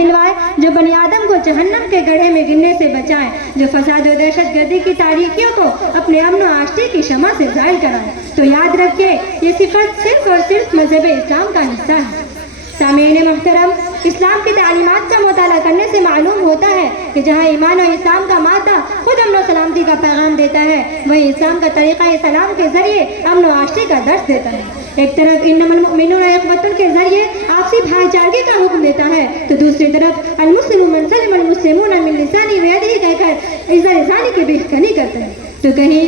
دلوائے جو بنی آدم کو جہنم کے گڑھے میں گرنے سے بچائے، جو فساد و دہشت گردی کی تاریکیوں کو اپنے امن و آشتی کی شمع سے ظاہر کرائے۔ تو یاد رکھیے یہ صفت صرف اور صرف مذہب اسلام کا حصہ ہے۔ سامعین محترم، اسلام کی تعلیمات کا مطالعہ کرنے سے معلوم ہوتا ہے کہ جہاں ایمان و اسلام کا مادہ خود امن و سلامتی کا پیغام دیتا ہے، وہیں اسلام کا طریقہ سلام کے ذریعے امن و آشتی کا درس دیتا ہے۔ ایک طرف انما المؤمنون اخوۃ کے ذریعے آپسی بھائی چارگی کا حکم دیتا ہے، تو دوسری طرف المسلم من سلم المسلمون من لسانه ويده کہہ کر عزت لسانی کی بحث کرتا ہے۔ تو کہیں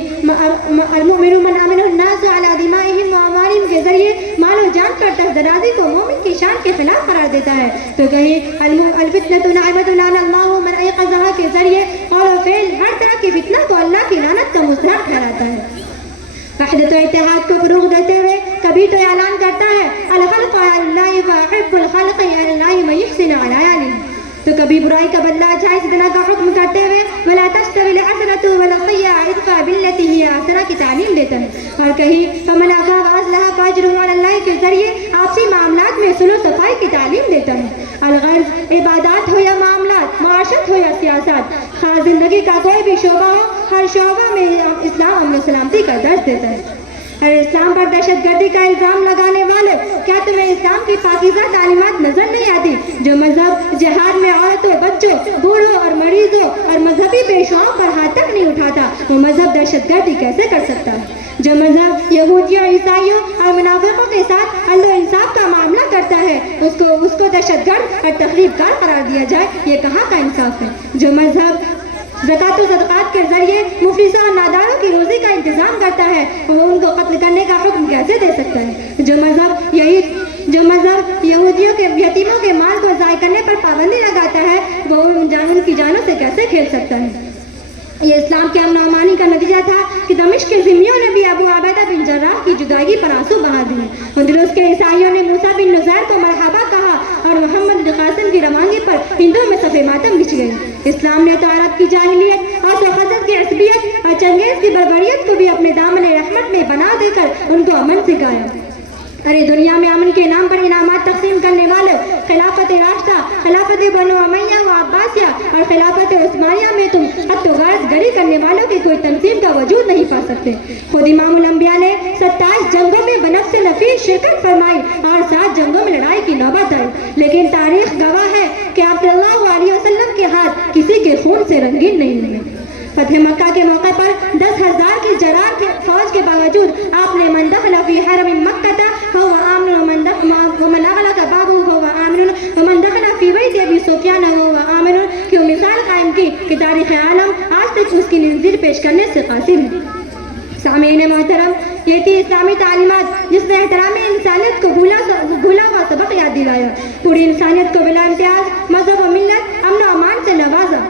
المؤمن من امن الناس على دمائهم واموالهم کے ذریعے مال و جان پر دستدرازی کو مومن کی شان کے خلاف قرار دیتا ہے، تو کہیں الفتنة نعمة لعن الله من ایقظها کے ذریعے قول و فعل ہر طرح کی فتنہ کو اللہ کی لعنت کا مستحق ٹھہراتا ہے۔ وحدت و اتحاد کو فروغ دیتے ہوئے کبھی تو اعلان کرتا ہے الخلق علی اللہ واحب الخلق علی اللہ من یحسن علی یعنی، تو کبھی برائی کا بدلہ اچھائی سے دینے کا حکم کرتے ہوئے ولا تستوی الحسنۃ ولا السیئۃ ادفع بالتی ہی احسن کی تعلیم دیتا ہے، اور کہیں فمن عفا واصلح فاجرہ علی اللہ کے ذریعے آپسی معاملات میں صلح و صفائی کی تعلیم دیتا ہے۔ الغرض عبادات ہو یا معاملات، معاشرت ہو یا سیاست، خاص زندگی کا کوئی بھی شعبہ ہو، ہر شعبہ میں اسلام امن و سلامتی کا درس دیتا ہے۔ اور اسلام پر دہشت گردی کا الزام لگانے والے، کیا تمہیں اسلام کی پاکیزہ تعلیمات نظر نہیں آتی؟ جو مذہب جہاد میں عورتوں، بچوں، بوڑھوں اور مریضوں اور مذہبی پیشواؤں پر ہاتھ تک نہیں اٹھاتا، وہ مذہب دہشت گردی کیسے کر سکتا ہے؟ جو مذہب یہودیوں، عیسائیوں اور منافقوں کے ساتھ عدل و انصاف کا معاملہ کرتا ہے، اس کو دہشت گرد اور تخریب کار قرار دیا جائے، یہ کہاں کا انصاف ہے؟ جو مذہب زکوٰۃ و صدقات کے ذریعے مفلسوں اور ناداروں کی روزی کا انتظام کرتا ہے، وہ ان کو قتل کرنے کا حکم کیسے دے سکتا ہے؟ جو مذہب یہودیوں کے یتیموں کے مال کو ضائع کرنے پر پابندی لگاتا ہے، وہ ان کی جانوں سے کیسے کھیل سکتا ہے؟ یہ اسلام کے امن و امانی کا نتیجہ تھا کہ دمشق کے ذمیوں نے بھی ابو عبیدہ بن جراح کی جدائی پر آنسو بہا دیے۔ اندلس کے عیسائیوں نے موسیٰ بن نصیر کو مرحبا کہا اور محمد بن قاسم کی روانگی پر ہندوؤں میں صف ماتم بچھ گئی۔ اسلام نے تو عرب کی جاہلیت، اوس و خزرج کی عصبیت اور چنگیز کی بربریت کو بھی اپنے دامن رحمت میں بنا دے کر ان کو امن سکھایا۔ ارے دنیا میں امن کے نام پر انعامات تقسیم کرنے والے خلافت راشدہ، خلافت بنو امیہ و عباسیہ اور خلافت عثمانیہ میں تم حد و غرض گری کرنے والوں کی کوئی تنظیم کا وجود نہیں پا سکتے۔ خود امام الانبیاء نے 27 جنگوں میں بنفس نفیس شرکت فرمائی اور 7 جنگوں میں لڑائی کی نوبت آئی، لیکن تاریخ گواہ ہے کہ آپ صلی اللہ علیہ وسلم کے ہاتھ کسی کے خون سے رنگین نہیں ہوئے۔ فتح مکہ کے موقع پر 10,000 کی جرار کے فوج کے باوجود آپ نے من دخل فی حرم مکہ فهو آمن ومن اغلق بابه فهو آمن ومن دخل فی بیت ابی سفیان فهو آمن کی مثال قائم کی کہ تاریخ عالم آج تک اس کی نظیر پیش کرنے سے قاصر ہے۔ سامعین محترم، یہ تھی اسلامی تعلیمات جس نے احترام انسانیت کو بھولا ہوا سبق یاد دلایا، پوری انسانیت کو بلا امتیاز مذہب و ملت امن و امان سے نوازا۔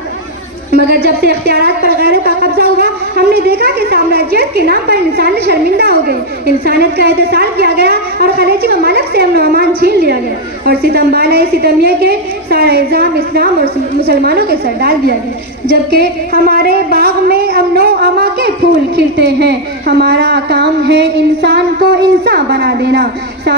مگر جب سے اختیارات پر غیروں کا قبضہ ہوا، ہم نے دیکھا کہ سامراجیت کے نام پر انسان شرمندہ ہو گئے، انسانیت کا احتساب کیا گیا اور خلیجی ممالک سے امن و امان چھین لیا گیا، اور ستم بالائے ستمیہ کے سارا الزام اسلام اور مسلمانوں کے سر ڈال دیا گیا۔ جبکہ ہمارے باغ میں امن و اما کے پھول کھلتے ہیں، ہمارا کام ہے انسان کو انسان بنا دینا۔